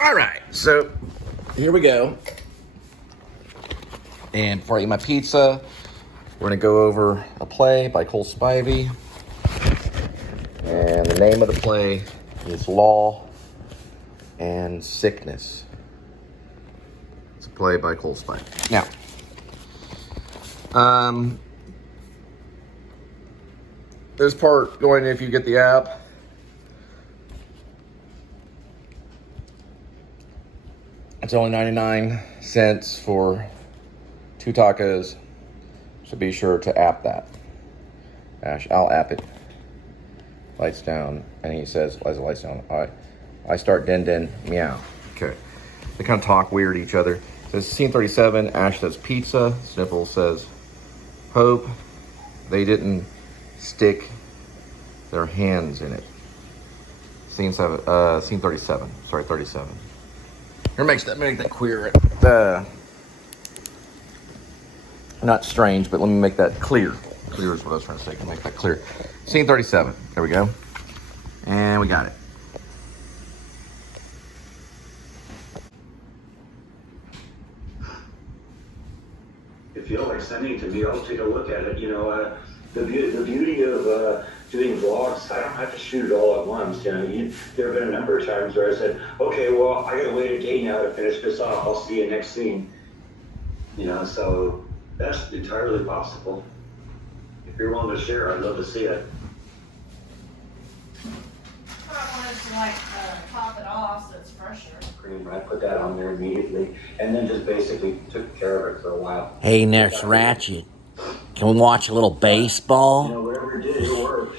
All right, so here we go. And before I eat my pizza, we're going to go over a play by Cole Spivey. And the name of the play is Law and Sickness. It's a play by Cole Spivey. Now, this part going if you get the app. It's only 99 cents for 2 tacos, so be sure to app that. Ash, I'll app it. Lights down, and he says, as the lights down, I start din meow. Okay. They kind of talk weird to each other. It says scene 37, Ash says pizza, Sniffles says hope. They didn't stick their hands in it. Scene 37, sorry, 37. Here, make that queer. Not strange, but let me make that clear. Clear is what I was trying to say. Can make that clear. Scene 37. There we go. And we got it. If you feel like sending it to me, I'll take a look at it. You know, the beauty of doing vlogs, I don't have to shoot it all at once. You know, there have been a number of times where I said, okay, well, I gotta wait a day now to finish this off. I'll see you next scene. You know, so that's entirely possible. If you're willing to share, I'd love to see it. I wanted to top it off so it's fresher. Cream, I put that on there immediately, and then just basically took care of it for a while. Hey, Nurse Ratchet, can we watch a little baseball? You know, whatever it did, it worked.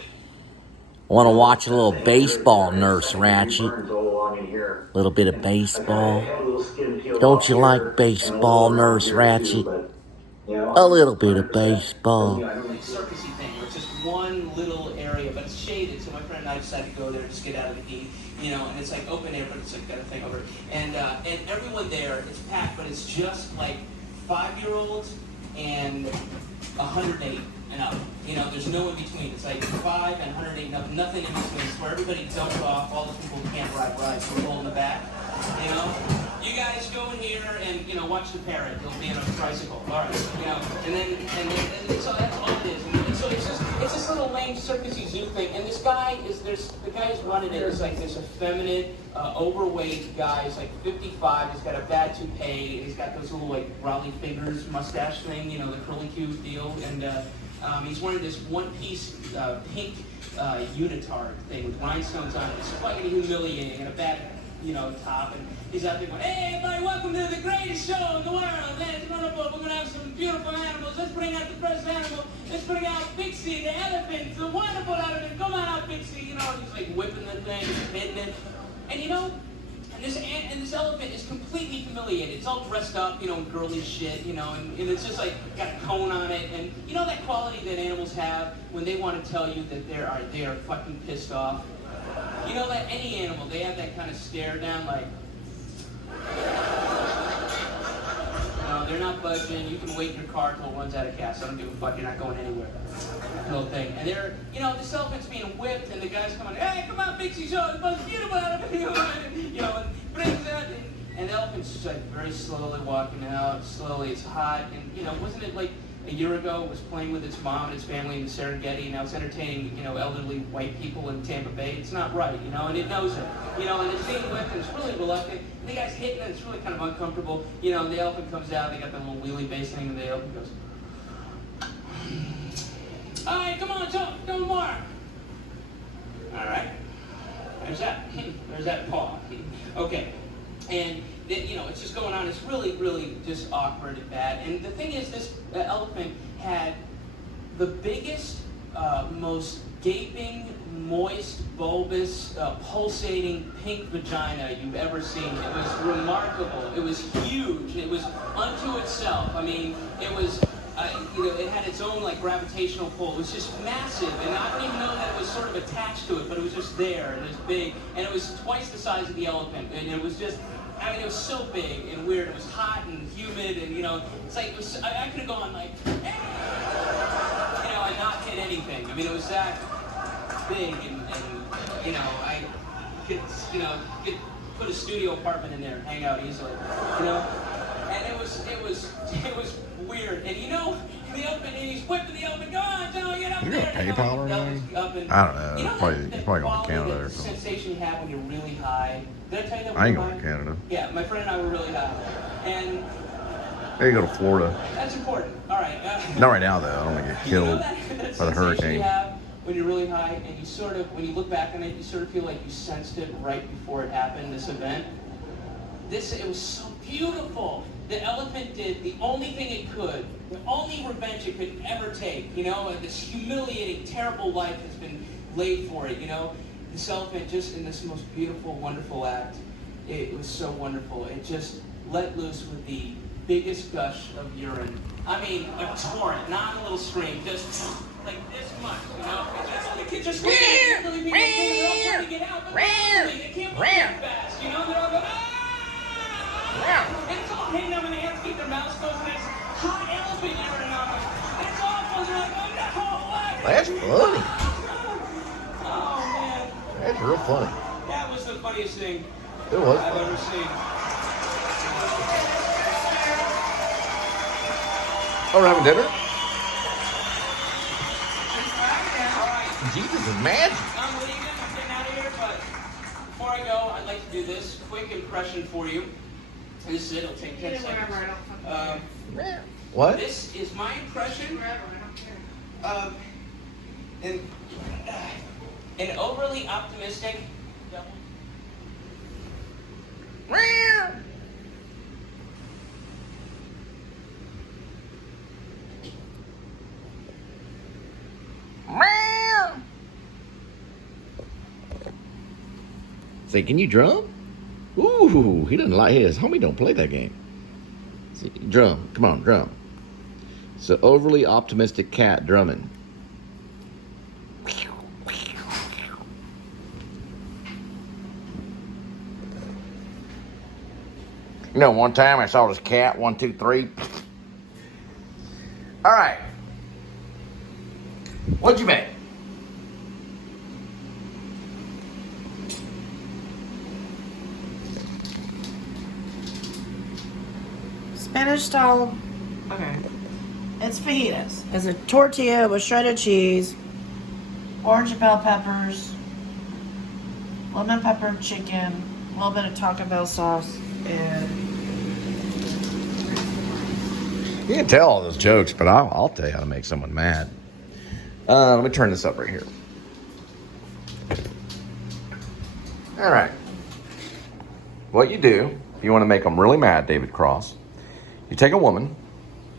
I want to watch a little baseball, Nurse Ratchet. A Little bit of baseball. Don't you like baseball, Nurse Ratchet? A little bit of baseball. Circusy thing where it's just one little area, but it's shaded. So my friend and I decided to go there and just get out of the heat, you know. And it's like open air, but it's like got a thing over it. And everyone there, it's packed, but it's just like 5-year-olds and 108 and up. You know, there's no in between. It's like 5 and 108 and up, nothing in between. It's where everybody dumped off. All the people who can't ride, so we're all in the back. You know, you guys go in here and, you know, watch the parrot. He'll be on a tricycle. All right, you know, and so that's all it is. And so it's this little lame circusy zoo thing. And this guy the guy who's running it is like this effeminate, overweight guy. He's like 55. He's got a bad toupee. And he's got those little like Raleigh fingers mustache thing, you know, the curly Q deal. And he's wearing this one-piece pink unitard thing with rhinestones on it. It's fucking humiliating and a bad, you know, top, and he's out there going, hey everybody, welcome to the greatest show in the world. Let's run a boat. We're gonna have some beautiful animals. Let's bring out the first animal. Let's bring out Pixie, the elephant, the wonderful elephant. Come on out, Pixie. You know, he's like whipping the thing, hitting it, and you know, and this elephant is completely humiliated. It's all dressed up, you know, in girly shit, you know, and it's just like got a cone on it, and you know that quality that animals have when they want to tell you that they are fucking pissed off. You know that any animal, they have that kind of stare down, like, no, they're not budging. You can wait in your car till it runs out of gas. I don't give a fuck. You're not going anywhere. That little thing. And they're, you know, this elephant's being whipped, and the guy's coming, hey, come on, Pixie, show the most beautiful elephant, you know, and brings it, and the elephant's just like very slowly walking out. Slowly, it's hot, and you know, wasn't it like a year ago it was playing with its mom and its family in the Serengeti, now it's entertaining, you know, elderly white people in Tampa Bay. It's not right, you know, and it knows it. You know, and it's being whipped and it's really reluctant. And the guy's hitting and it's really kind of uncomfortable. You know, and the elephant comes out, they got that little wheelie bass thing, and the elephant goes, all right, come on, jump, no more. All right. There's that paw. Okay. And you know, it's just going on. It's really, really just awkward and bad. And the thing is, this elephant had the biggest, most gaping, moist, bulbous, pulsating pink vagina you've ever seen. It was remarkable. It was huge. It was unto itself. I mean, it was, you know, it had its own like gravitational pull. It was just massive, and I don't even know that it was sort of attached to it, but it was just there, and it was big, and it was twice the size of the elephant, and it was just, I mean, it was so big and weird. It was hot and humid, and you know, it's like I could have gone like, hey! You know, and not hit anything. I mean, it was that big, and you know, I could, you know, get put a studio apartment in there and hang out easily, you know. And it was weird. And you know, in the open, and he's whipping the open. Go on, Joe, get up You there. got PayPal or anything? I don't know. You know It's probably going to Canada or that something. sensation you have when you're really high. Did I tell you that? I ain't when going to you're high? Canada. Yeah, my friend and I were really high, and There you go to Florida. that's important. All right. Not right now, though. I don't want to get You know killed that by the sensation hurricane. you have when you're really high, and you sort of, when you look back on it, you sort of feel like you sensed it right before it happened. This event. It was so beautiful. The elephant did the only thing it could, the only revenge it could ever take, you know, and this humiliating, terrible life has been laid for it, you know. This elephant just in this most beautiful, wonderful act, it was so wonderful. It just let loose with the biggest gush of urine. I mean, a torrent, not a little stream, just like this much, you know. It just really people they're all trying to get out, but they can't move that fast, you know. They're all going, and it's all hitting them, and they have to keep their mouths closed, and it's hot elephant urine on them. And it's awful, they're like, oh no, what? That's funny. Oh man. That's real funny. That was the funniest thing It was I've funny. ever seen. Oh, we're having dinner? Alright, Jesus is magic. I'm leaving, I'm getting out of here, but before I go, I'd like to do this quick impression for you. This is it, it'll take 10 seconds. What? This is my impression of an overly optimistic devil. Say, can you drum? Ooh, he doesn't like his. Homie don't play that game. See, drum. Come on, drum. It's an overly optimistic cat drumming. You know, one time I saw this cat, 1, 2, 3. All right. What'd you make? Spanish style. Okay. It's fajitas. It's a tortilla with shredded cheese, orange and bell peppers, lemon pepper chicken, a little bit of Taco Bell sauce, and You can tell all those jokes, but I'll tell you how to make someone mad. Let me turn this up right here. All right. What you do, if you want to make them really mad, David Cross, you take a woman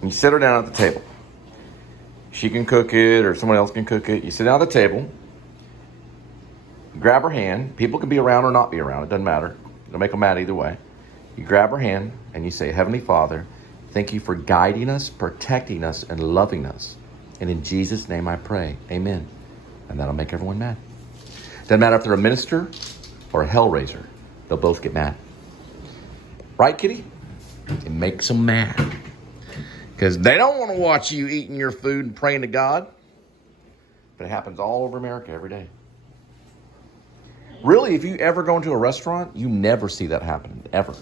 and you sit her down at the table. She can cook it or someone else can cook it. You sit down at the table, you grab her hand. People can be around or not be around. It doesn't matter. It'll make them mad either way. You grab her hand and you say, Heavenly Father, thank you for guiding us, protecting us, and loving us. And in Jesus' name I pray, amen. And that'll make everyone mad. Doesn't matter if they're a minister or a hellraiser. They'll both get mad. Right, kitty? It makes them mad. Because they don't want to watch you eating your food and praying to God. But it happens all over America every day. Really, if you ever go into a restaurant, you never see that happen, ever.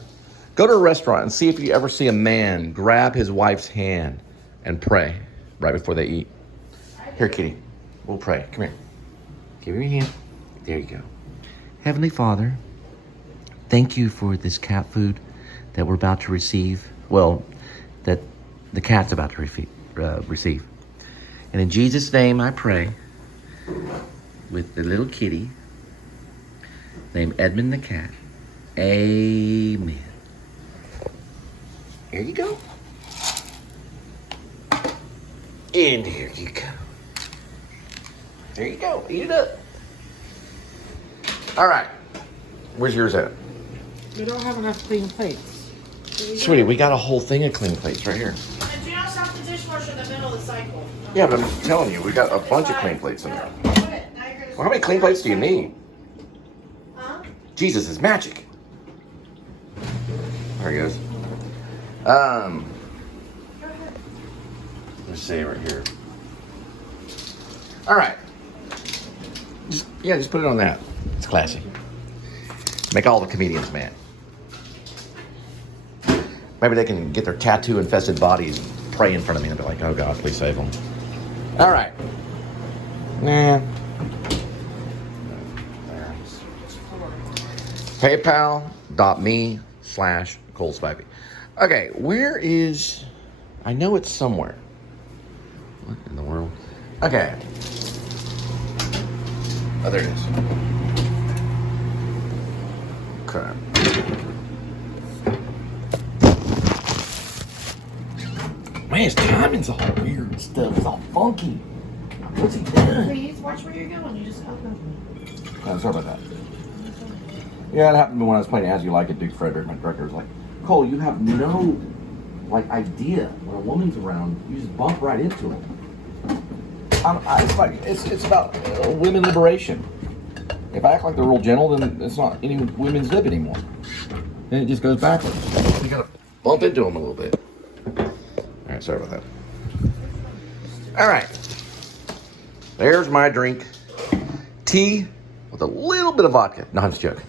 Go to a restaurant and see if you ever see a man grab his wife's hand and pray right before they eat. Here, kitty, we'll pray. Come here. Give me your hand. There you go. Heavenly Father, thank you for this cat food that we're about to receive. Well, that the cat's about to receive. And in Jesus' name I pray with the little kitty named Edmund the cat. Amen. Here you go. And here you go. There you go. Eat it up. All right. Where's yours at? we don't have enough clean plates. Sweetie, we got a whole thing of clean plates right here. And do not stop the dishwasher in the middle of the cycle. Yeah, but I'm telling you, we got a bunch of clean plates in there. Well, how many clean plates do you need? Huh? Jesus is magic. There he goes. Let's see right here. All right. Just put it on that. It's classy. Make all the comedians mad. Maybe they can get their tattoo-infested bodies pray in front of me and be like, oh God, please save them. All right. Nah. PayPal.me/Cole Spivey. Okay, where is... I know it's somewhere. What in the world? Okay. Oh, there it is. Okay. Man, his timing's all weird and stuff. It's all funky. What's he doing? Please watch where you're going. You just open. Oh, sorry about that. Yeah, it happened to me when I was playing As You Like It. Duke Frederick, my director, was like, Cole, you have no idea when a woman's around, you just bump right into her. It's about women liberation. If I act like they're real gentle, then it's not any women's lib anymore. Then it just goes backwards. You gotta bump into them a little bit. All right, sorry about that. All right, there's my drink. Tea with a little bit of vodka. No, I'm just joking.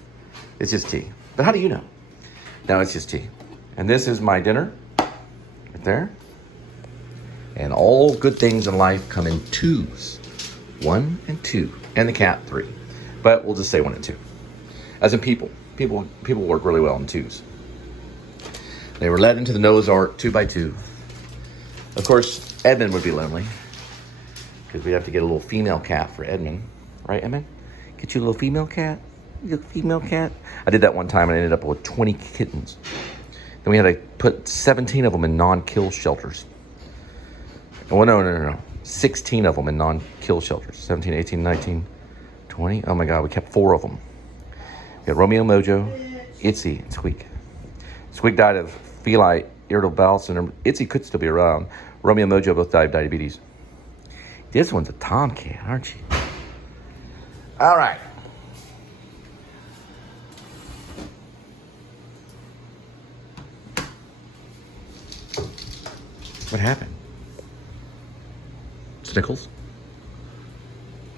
It's just tea. But how do you know? No, it's just tea. And this is my dinner, right there. And all good things in life come in twos. 1 and 2. And the cat 3. But we'll just say 1 and 2. As in people. People work really well in twos. They were led into the Noah's Ark 2 by 2. Of course, Edmund would be lonely. Because we'd have to get a little female cat for Edmund. Right, Edmund? Get you a little female cat? You little female cat? I did that one time and I ended up with 20 kittens. Then we had to put 17 of them in non-kill shelters. Oh, no. 16 of them in non-kill shelters. 17, 18, 19, 20. Oh my God, we kept 4 of them. We had Romeo, Mojo, Itzy, and Squeak. Squeak died of feli irritable bowel syndrome. Itzy could still be around. Romeo and Mojo both died of diabetes. This one's a tomcat, aren't you? All right. What happened? Sniffles?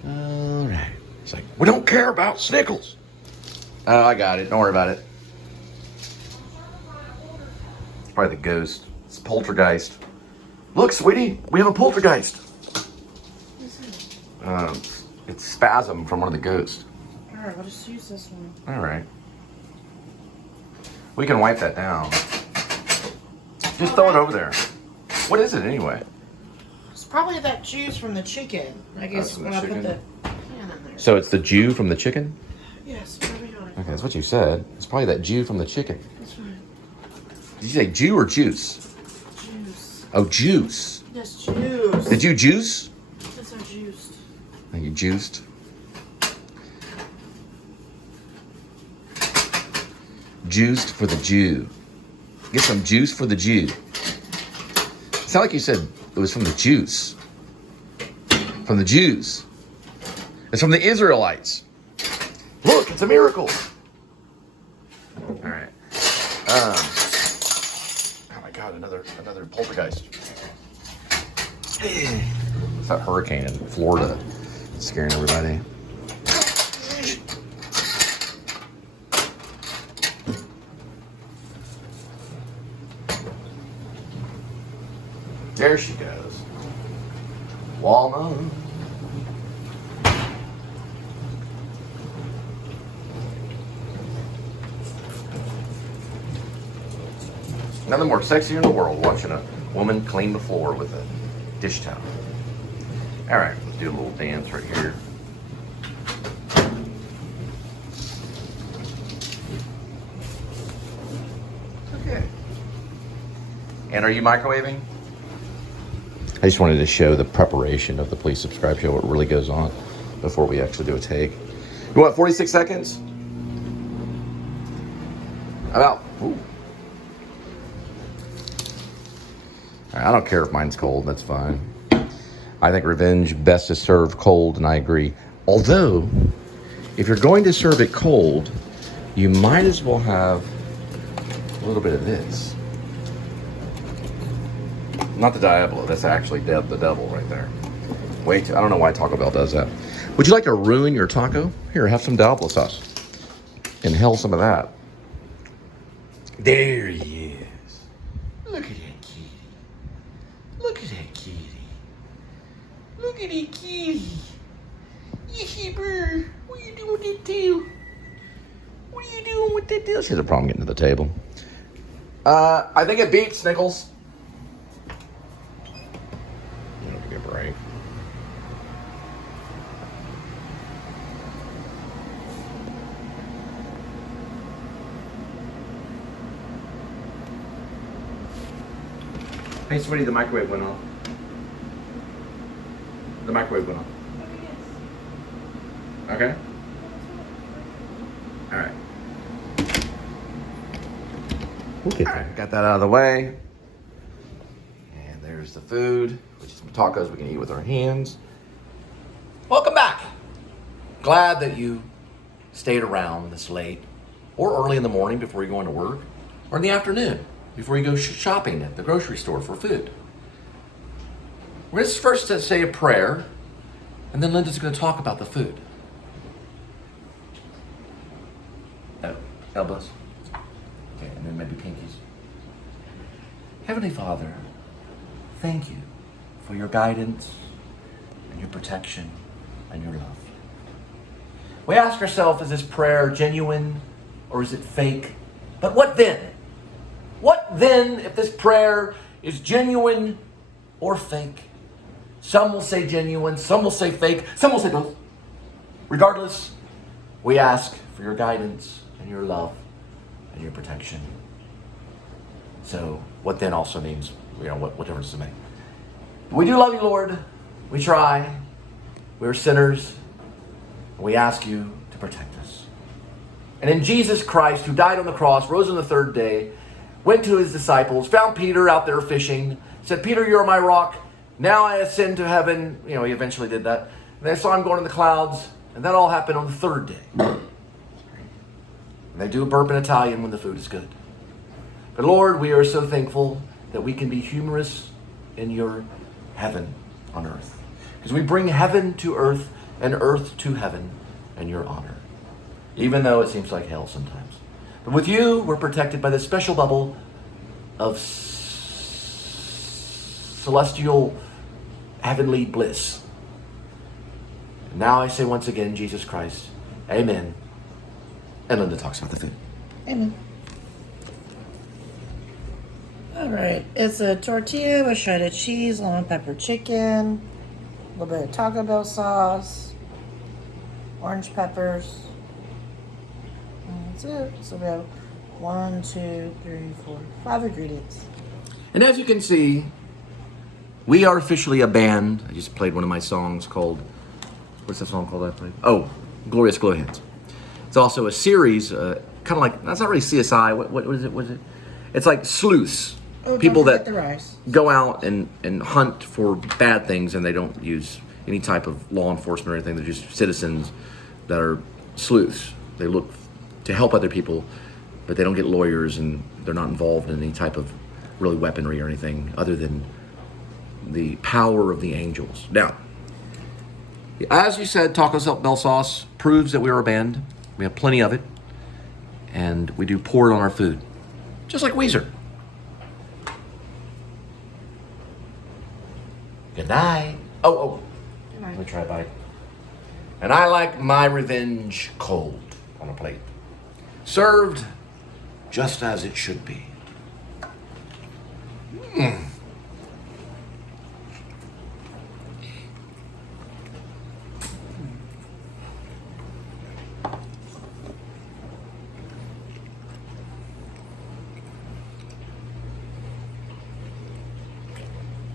All right. It's like, we don't care about Sniffles. Oh, I got it. Don't worry about it. It's probably the ghost. It's poltergeist. Look, sweetie, we have a poltergeist. It's Spasm from one of the ghosts. All right, I'll just use this one. All right. We can wipe that down. Just throw it over there. What is it anyway? It's probably that juice from the chicken. I guess from when the I put chicken? the pan in there. So it's the Jew from the chicken? Yes, probably. Okay, that's what you said. It's probably that Jew from the chicken. That's right. Did you say Jew or juice? Juice. Oh, juice. Yes, juice. Did you juice? Yes, I juiced. Oh, you juiced? Juiced for the Jew. Get some juice for the Jew. It sounded like you said it was from the juice. From the Jews. It's from the Israelites. Look, it's a miracle. All right. Oh my God, another poltergeist. It's that hurricane in Florida scaring everybody. There she goes. Walnut. Nothing more sexy in the world watching a woman clean the floor with a dish towel. All right, let's do a little dance right here. Okay. And are you microwaving? I just wanted to show the preparation of the Please Subscribe show, what really goes on before we actually do a take. You want 46 seconds? About. Ooh. All right, I don't care if mine's cold, that's fine. I think revenge best is served cold, and I agree. Although, if you're going to serve it cold, you might as well have a little bit of this. Not the Diablo, that's actually the devil right there. Wait, I don't know why Taco Bell does that. Would you like to ruin your taco? Here, have some Diablo sauce. inhale some of that. There he is. Look at that kitty. Look at that kitty. Look at that kitty. Yesy bird. What are you doing with that tail? What are you doing with that tail? She has a problem getting to the table. I think it beats Sniffles. Give me a break. Hey, sweetie, the microwave went off. The microwave went off. Okay? All right. We'll get there. Got that out of the way. And there's the food, which is some tacos we can eat with our hands. Welcome back. Glad that you stayed around this late, or early in the morning before you go into work, or in the afternoon before you go shopping at the grocery store for food. We're just first to say a prayer, and then Linda's going to talk about the food. Elbows. Okay, and then maybe pinkies. Heavenly Father, thank you for your guidance and your protection and your love. We ask ourselves, is this prayer genuine or is it fake? But what then? What then if this prayer is genuine or fake? Some will say genuine, some will say fake, some will say both. Regardless, we ask for your guidance and your love and your protection. So what then also means, what difference does it make? We do love you, Lord. We try. We're sinners. We ask you to protect us. And in Jesus Christ, who died on the cross, rose on the third day, went to his disciples, found Peter out there fishing, said, Peter, you're my rock. Now I ascend to heaven. He eventually did that. And they saw him going in the clouds. And that all happened on the third day. They do a burp in Italian when the food is good. But Lord, we are so thankful that we can be humorous in your heaven on earth. Because we bring heaven to earth and earth to heaven in your honor. Even though it seems like hell sometimes. But with you, we're protected by this special bubble of celestial heavenly bliss. And now I say once again, Jesus Christ, amen. And Linda talks about the food. Amen. All right, it's a tortilla with shredded cheese, lemon pepper chicken, a little bit of Taco Bell sauce, orange peppers. And that's it. So we have 1, 2, 3, 4, 5 ingredients. And as you can see, we are officially a band. I just played one of my songs called, what's that song called I played? Oh, Glorious Glow Hands. It's also a series, kind of like, that's not really CSI, what is it? What is it? It's like sleuths. Oh, people that the rice. Go out and hunt for bad things, and they don't use any type of law enforcement or anything. They're just citizens that are sleuths. They look to help other people, but they don't get lawyers, and they're not involved in any type of really weaponry or anything other than the power of the angels. Now, as you said, Taco Bell sauce proves that we are a band. We have plenty of it, and we do pour it on our food, just like Weezer. Good night. Oh. Good night. Let me try a bite. And I like my revenge cold on a plate, served just as it should be.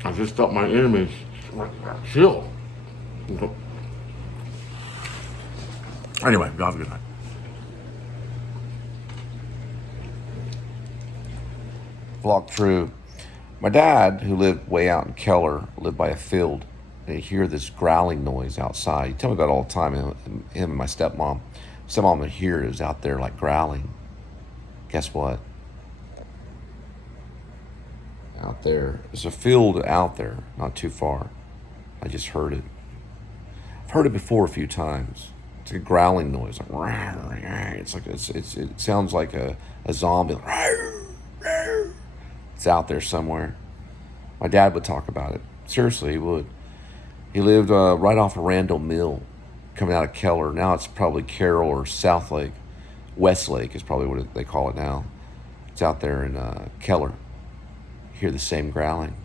I just felt my enemies chill. Anyway, y'all have a good night. Vlog true. My dad, who lived way out in Keller, lived by a field. They hear this growling noise outside. He tell me about it all the time. Him and my stepmom. Stepmom would hear it was out there like growling. Guess what? Out there. There's a field out there, not too far. I just heard it. I've heard it before a few times. It's a growling noise. Like, it's like it sounds like a zombie. It's out there somewhere. My dad would talk about it. Seriously, he would. He lived right off of Randall Mill, coming out of Keller. Now it's probably Carroll or South Lake. West Lake is probably what they call it now. It's out there in Keller. You hear the same growling.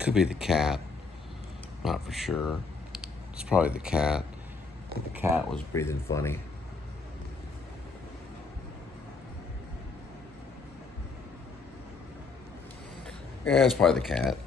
Could be the cat. Not for sure. It's probably the cat. I think the cat was breathing funny. Yeah, it's probably the cat.